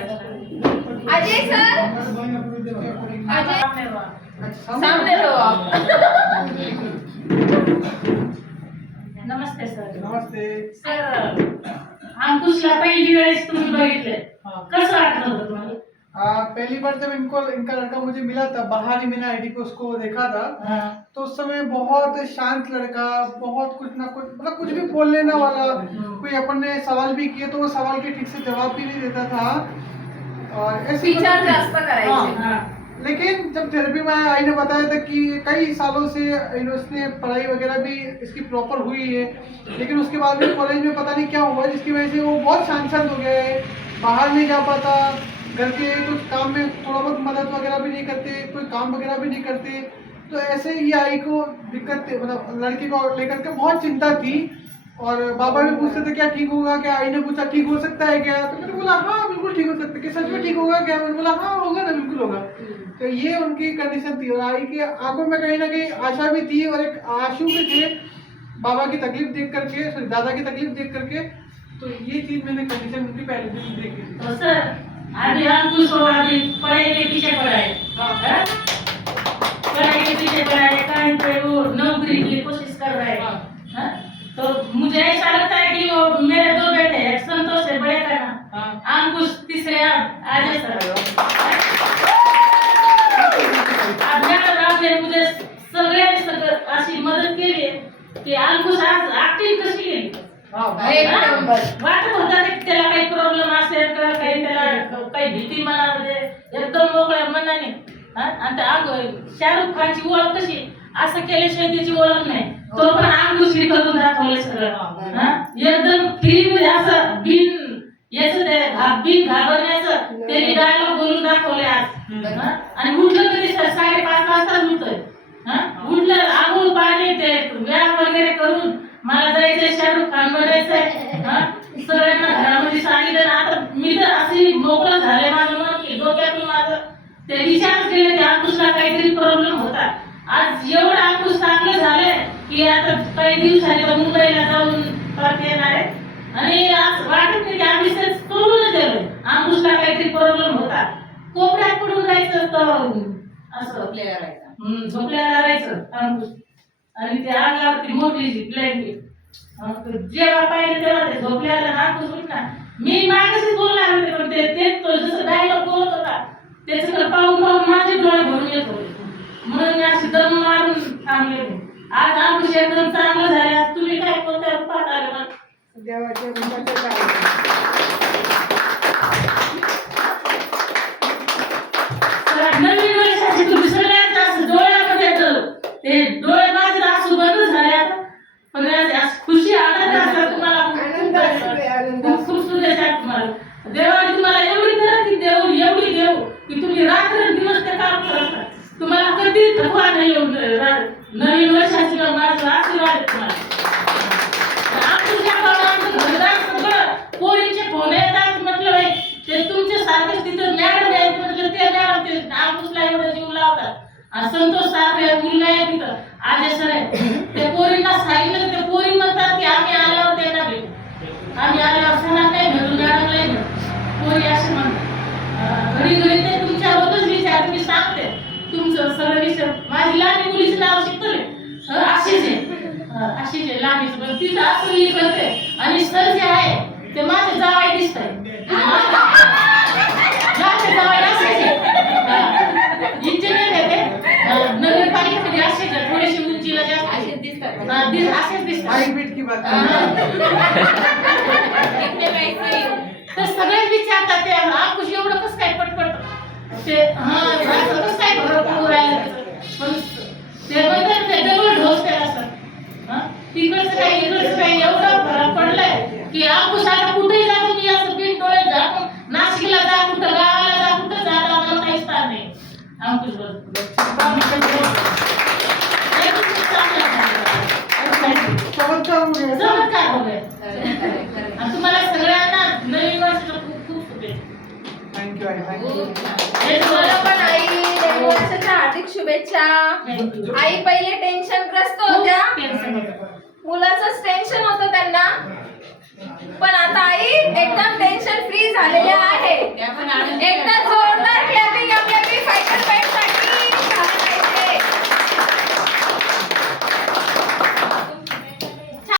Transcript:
Ajay sir, Ajay सामने रहो आप। नमस्ते सर. नमस्ते सर, अंकुशला पहिली वेळेस तुम्ही बघितले, कसं वाटलं होतं तुम्हाला? पहली बार जब इनका लड़का मुझे मिला था, बाहर ही मैंने आईडी पे उसको देखा था, तो उस समय बहुत शांत लड़का, बहुत कुछ ना कुछ मतलब कुछ भी बोल लेने वाला, कोई अपन ने सवाल भी किए तो वो सवाल के ठीक से जवाब भी नहीं देता था और ऐसे विचार जास्त करायचे। लेकिन जब थेरेपी में आई ने बताया था कि कई सालों से इसने पढ़ाई वगैरह भी इसकी प्रॉपर हुई है, लेकिन उसके बाद भी कॉलेज में पता नहीं क्या हुआ जिसकी वजह से वो बहुत शांत शांत हो गया है, बाहर नहीं जा पाता, घर के कुछ काम में थोड़ा बहुत मदद वगैरह भी नहीं करते, कोई काम वगैरह भी नहीं करते। तो ऐसे ही आई को दिक्कत मतलब लड़के को लेकर के बहुत चिंता थी और बाबा भी पूछते थे क्या ठीक होगा क्या, आई ने पूछा ठीक हो सकता है क्या, तो मैंने बोला हाँ बिल्कुल ठीक हो सकता है, कि सच में ठीक होगा क्या, मैंने बोला हाँ होगा ना बिल्कुल होगा। तो ये उनकी कंडीशन थी और आई के आंखों में कहीं ना कहीं आशा भी थी और एक आंसू भी थे बाबा की तकलीफ देख करके, सॉरी दादा की तकलीफ देख करके। तो ये चीज मैंने कंडीशन उनकी पहले दिन देखी थी। तो सर, अभी अंकुश को अभी पढ़ाई के पीछे पड़ा है, पढ़ाई के पीछे पड़ा है, कहीं पे वो नौकरी की कोशिश कर रहा है। तो मुझे ऐसा लगता है कि वो मेरे दो बेटे हैं, संतोष है बड़े का नाम, अंकुश तीसरे अजय सर। आपने मुझे सगळ्यांनी अशी मदत केली की अंकुश आज ऍक्टिंग कशी केली, वाटत होता की त्याला काही प्रॉब्लेम असेल का, काही त्याला काही भीती मनामध्ये, एकदम मोकळ्या मनाने आणि शाहरुख खानची ओळख कशी असं केल्याशिवाय त्याची ओळख नाही, तो पण अंकुश करून दाखवले सगळं एकदम फ्री मध्ये असं बिन याचं ते बिन घाबरण्याचं त्यांनी डायलॉग बोलून दाखवले आज। आणि उठलं तरी 5:30 वाजता उठतोय, उठलं आंघोळ पाणी ते व्यायाम वगैरे करून मला जायचंय शाहरुख खान बनायचंय, सगळ्यांना घरामध्ये सांगितलं। आता मी तर अशी मोकळं झाले माझं मन की डोक्यातून माझं ते विचारच केले की अंकुशला काहीतरी प्रॉब्लेम होता। आज एवढं अंकुश चांगलं झालंय की आता काही दिवसांनी मुंबईला जाऊन परत येणार आहे आणि आज वाटत नाही की आम्ही सोडून दिलं, अंकुशला काहीतरी प्रॉब्लेम होता, कोपऱ्यात पडून राहायचं तर असं झोपलेला राहायचं अंकुश आणि ते अंगावरती मोठी ब्लँकेट जेव्हा पाहिजे तेव्हा ते झोपलेला अंकुश उठला। मी मागाशीच बोलणार होते पण ते जसं डायलॉग बोलत होता त्याच्याकडे पाहून पाहून माझे डोळे भरून येत होते, म्हणून मी अशी दम मारून थांबले। आज अंकुश एकदम चांगलं झाले। आज तुम्ही काय कोणत्या रूपात आले मग? देवाच्या नवीन वर्षाची तुम्ही सगळ्यात जास्त डोळ्यामध्ये ते डोळे माझे आसू बंद झाले आता, पण खुशी आनंद असतात तुम्हाला, खूप सुरेश तुम्हाला देवाने तुम्हाला एवढी तरक्की देऊ, एवढी देऊ की तुम्ही रात्रंदिवस ते काम करता, तुम्हाला कधी थकवा नाही येऊन नवीन वर्षाची माझा आशीर्वाद आहे तुम्हाला। पोरींचे फोन येतात म्हटलं बाई ते तुमच्या सारखेच तिथं मॅडम आहेत म्हटलं ते मॅडम ते अंकुशला एवढं जीव लावतात आणि संतोष सारखे मुलगा आहे तिथं अजय सर आहे, ते पोरींना सांगितलं ते पोरी म्हणतात की आम्ही आल्यावर त्यांना भेटू, आम्ही आल्यावर सणात नाही भेटू, मॅडमलाही भेटू, पोरी असे म्हणतात। घडी घडी ते तुमच्याबद्दलच विचार मी सांगते तुमचं सगळं विषय। माझी लहान मुलीचं नाव शिकतले आशिष आहे लहानीच, पण तिथं असं मी करते आणि सर जे आहे ते माझे जावाई दिसत आहे, माझे जावाई असेच इंजिनियर आहे ते नगरपालिकेमध्ये असेच थोडेसे उंचीला जास्त असेच दिसतात। तर सगळेच विचारतात ते अंकुश एवढं कसं काय पटपट ते कसं काय भरपूर राहिलं, पण ते म्हणतात ते डबल ढोस त्याला असतात, तिकडचं काही इकडचं काही एवढं फरक पडलाय की अंकुश आता कुठेही जा तुम्ही असं बिन डोळे झाकून नाशिकला जा, कुठं गावाला जा, कुठं जा, आम्हाला काहीच ताण नाही अंकुश चमत्कार हो गए। तुम्हाला सगळ्यांना नवीन वर्षाच्या खूप खूप शुभेच्छा। तुम्हाला पण आई नवीन वर्षाच्या हार्दिक शुभेच्छा। आई पहिले टेन्शनग्रस्त होत्या, मुलाचंच टेन्शन होतं त्यांना, पण आता आई एकदम टेन्शन फ्री झालेल्या आहे। एकदा